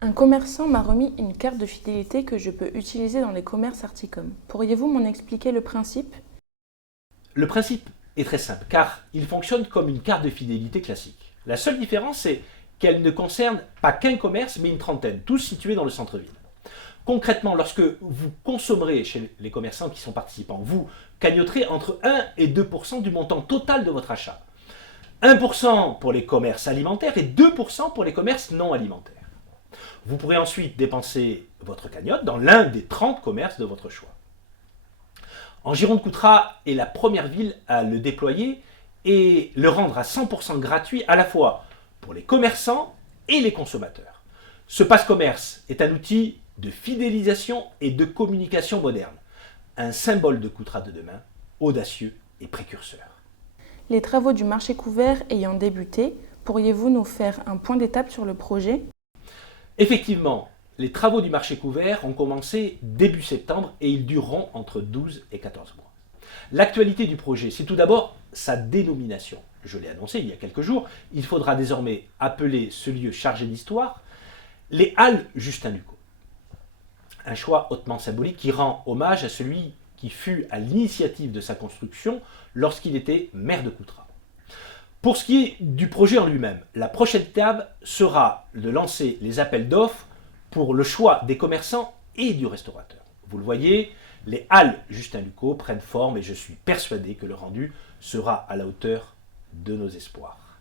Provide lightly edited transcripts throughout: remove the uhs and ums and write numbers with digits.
Un commerçant m'a remis une carte de fidélité que je peux utiliser dans les commerces Articom. Pourriez-vous m'en expliquer le principe? Le principe est très simple, car il fonctionne comme une carte de fidélité classique. La seule différence, c'est qu'elle ne concerne pas qu'un commerce, mais une trentaine, tous situés dans le centre-ville. Concrètement, lorsque vous consommerez chez les commerçants qui sont participants, vous cagnoterez entre 1 et 2% du montant total de votre achat. 1% pour les commerces alimentaires et 2% pour les commerces non alimentaires. Vous pourrez ensuite dépenser votre cagnotte dans l'un des 30 commerces de votre choix. En Gironde-Coutras est la première ville à le déployer et le rendre à 100% gratuit à la fois pour les commerçants et les consommateurs. Ce passe-commerce est un outil de fidélisation et de communication moderne, un symbole de Coutras de demain, audacieux et précurseur. Les travaux du marché couvert ayant débuté, pourriez-vous nous faire un point d'étape sur le projet? Effectivement, les travaux du marché couvert ont commencé début septembre et ils dureront entre 12 et 14 mois. L'actualité du projet, c'est tout d'abord sa dénomination. Je l'ai annoncé il y a quelques jours, il faudra désormais appeler ce lieu chargé d'histoire les Halles Justin Lucot. Un choix hautement symbolique qui rend hommage à celui qui fut à l'initiative de sa construction lorsqu'il était maire de Coutras. Pour ce qui est du projet en lui-même, la prochaine étape sera de lancer les appels d'offres pour le choix des commerçants et du restaurateur. Vous le voyez, les Halles Justin Lucot prennent forme et je suis persuadé que le rendu sera à la hauteur de nos espoirs.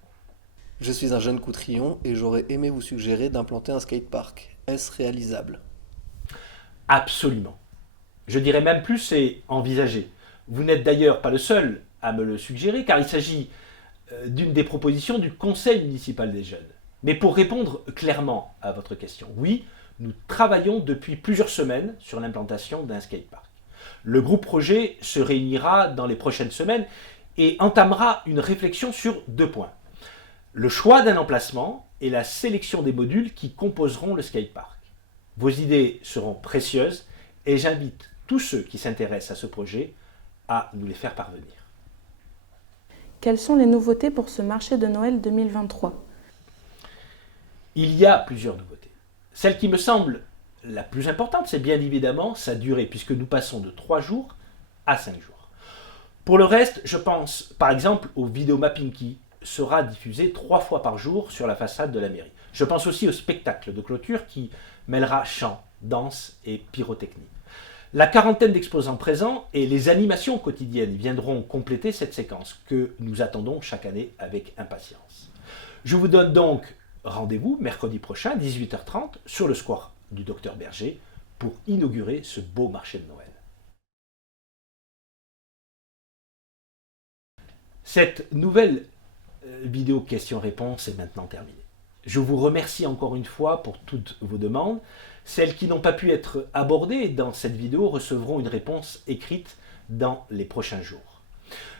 Je suis un jeune Coutrillon et j'aurais aimé vous suggérer d'implanter un skatepark. Est-ce réalisable? Absolument. Je dirais même plus, c'est envisagé. Vous n'êtes d'ailleurs pas le seul à me le suggérer, car il s'agit d'une des propositions du Conseil municipal des jeunes. Mais pour répondre clairement à votre question, oui, nous travaillons depuis plusieurs semaines sur l'implantation d'un skatepark. Le groupe projet se réunira dans les prochaines semaines et entamera une réflexion sur 2 points. Le choix d'un emplacement et la sélection des modules qui composeront le skatepark. Vos idées seront précieuses et j'invite tous ceux qui s'intéressent à ce projet à nous les faire parvenir. Quelles sont les nouveautés pour ce marché de Noël 2023? Il y a plusieurs nouveautés. Celle qui me semble la plus importante, c'est bien évidemment sa durée, puisque nous passons de 3 jours à 5 jours. Pour le reste, je pense par exemple au vidéomapping qui sera diffusé 3 fois par jour sur la façade de la mairie. Je pense aussi au spectacle de clôture qui mêlera chant, danse et pyrotechnie. La quarantaine d'exposants présents et les animations quotidiennes viendront compléter cette séquence que nous attendons chaque année avec impatience. Je vous donne donc rendez-vous mercredi prochain, 18h30, sur le square du Docteur Berger pour inaugurer ce beau marché de Noël. Cette nouvelle vidéo questions-réponses est maintenant terminée. Je vous remercie encore une fois pour toutes vos demandes. Celles qui n'ont pas pu être abordées dans cette vidéo recevront une réponse écrite dans les prochains jours.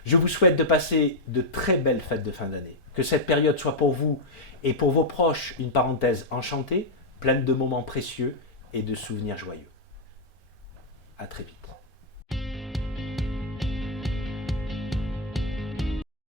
Je vous souhaite de passer de très belles fêtes de fin d'année. Que cette période soit pour vous et pour vos proches une parenthèse enchantée, pleine de moments précieux et de souvenirs joyeux. À très vite.